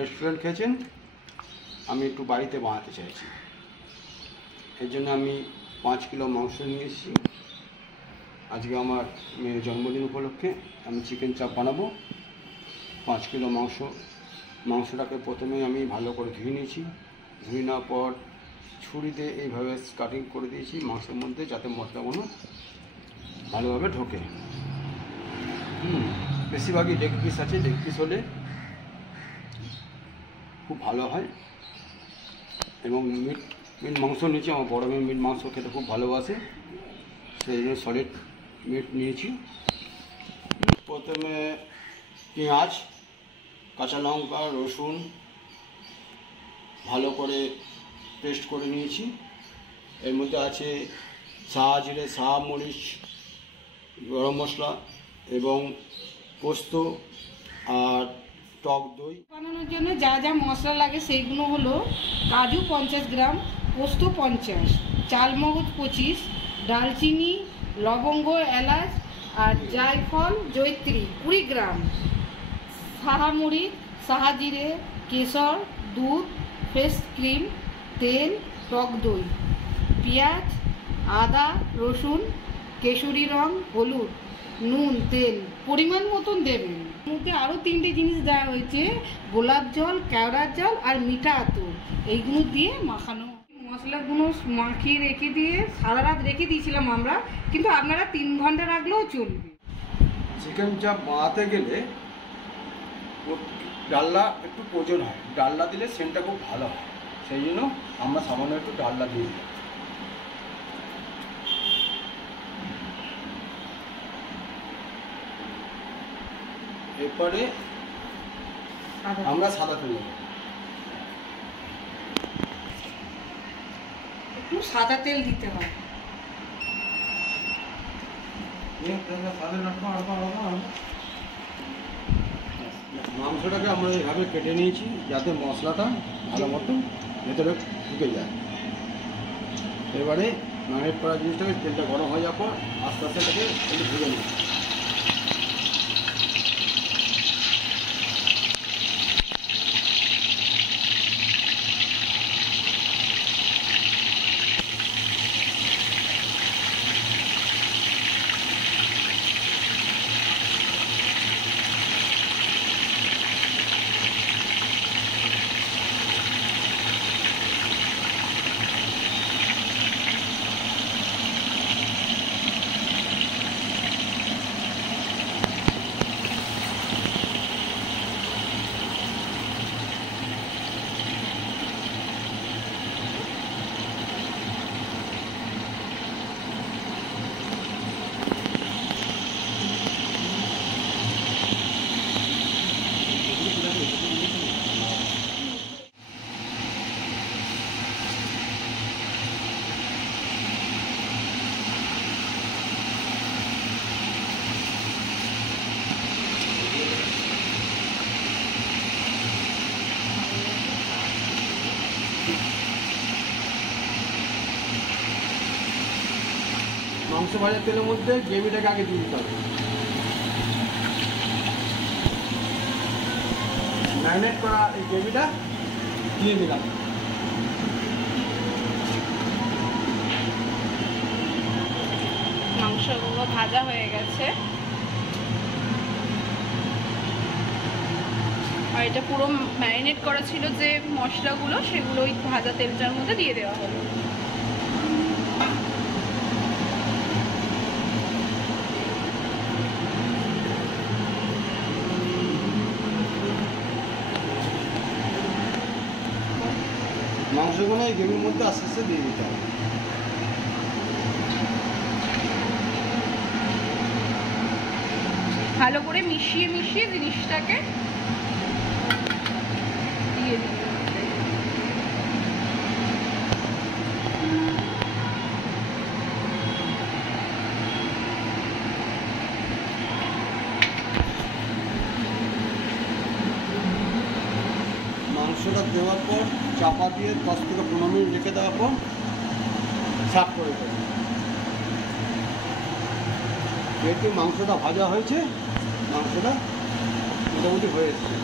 Restaurant খেয়েছেন, আমি একটু বাড়িতে বানাতে চাইছি। এর জন্য আমি 5 কিলো মাংস নিয়ে এসেছি। আজকে আমার মেয়ের জন্মদিন উপলক্ষে আমি চিকেন চাপ বানাবো। 5 কিলো মাংসটাকে প্রথমে আমি ভালো করে ধুয়ে নিয়েছি। ধুয়ে নেওয়ার পর ছুরিতে এইভাবে কাটিং করে দিয়েছি মাংসের মধ্যে, যাতে মশলাগুলো ভালোভাবে ঢোকে। বেশিরভাগই লেগ পিস আছে, লেগ পিস হলে খুব ভালো হয়। এবং মিট মাংস নিয়েছি, আমার বড় মেয়ে মিট মাংস খেতে খুব ভালোবাসে, সেই জন্য সলিড মিট নিয়েছি। প্রথমে পেঁয়াজ, কাঁচা লঙ্কা, রসুন ভালো করে পেস্ট করে নিয়েছি। এর মধ্যে আছে সাদা জিরে, সাদা মরিচ, গরম মশলা এবং পোস্ত আর টক দই। বানানোর জন্য যা যা মশলা লাগে সেইগুলো হলো কাজু 50 গ্রাম, পোস্ত 50, চালমগজ 25, ডালচিনি, লবঙ্গ, এলাচ আর জায়ফল, জয়ত্রী 20 গ্রাম, সাহা মরিচ, সাহা জিরে, কেশর, দুধ, ফ্রেশ ক্রিম, তেল, টক দই, পেঁয়াজ, আদা, রসুন, কেশরি রং, হলুদ, নুন, তেল পরিমাণ মতন দেবেন। এর মধ্যে আরও 3টে জিনিস দেওয়া হয়েছে, গোলাপ জল, কেওড়ার জল আর মিঠা আতর। এইগুলো দিয়ে মাখানো। মশলাগুলো মাখিয়ে রেখে দিয়ে সারা রাত রেখে দিয়েছিলাম আমরা, কিন্তু আপনারা 3 ঘন্টা রাখলেও চলবে। চিকেন চাপ বানাতে গেলে ডালনা একটু প্রয়োজন হয়, ডালনা দিলে সেন্টটা খুব ভালো হয়, সেই জন্য আমরা সামান্য একটু ডালনা দিয়ে দিই। এরপরে আমরা সাদা তেল নেব, একটু সাদা তেল দিতে হয়। মাংসটাকে আমরা এইভাবে কেটে নিয়েছি যাতে মশলাটা ভালো মতো ভেতরে ঢুকে যায়। এবারে ম্যারিনেট করা জিনিসটাকে তেলটা গরম হয়ে যাওয়ার পর আস্তে আস্তে এটাকে একটু ভেজে নিই। মাংস ভাজার তেলের মধ্যে গ্রেভিটাকে আগে দিয়ে দিতে হবে। ম্যারিনেট করা এই গ্রেভিটা দিয়ে দিলাম। মাংসগুলো ভাজা হয়ে গেছে, আর এটা পুরো ম্যারিনেট করা ছিল যে মশলাগুলো, সেগুলো ওই ভাজা তেলটার মধ্যে দিয়ে দেওয়া হলো। মাংসগুলো এই গ্রেভির মধ্যে আস্তে আস্তে দিয়ে দিতে হবে। ভালো করে মিশিয়ে জিনিসটাকে দিয়ে দিই। মাংসটা দেওয়ার পর চাপা দিয়ে 10 থেকে 15 মিনিট রেখে দেওয়ার পর সাফ করে দেবেন। যেহেতু মাংসটা ভাজা হয়েছে, মাংসটা মোটামুটি হয়ে এসেছে।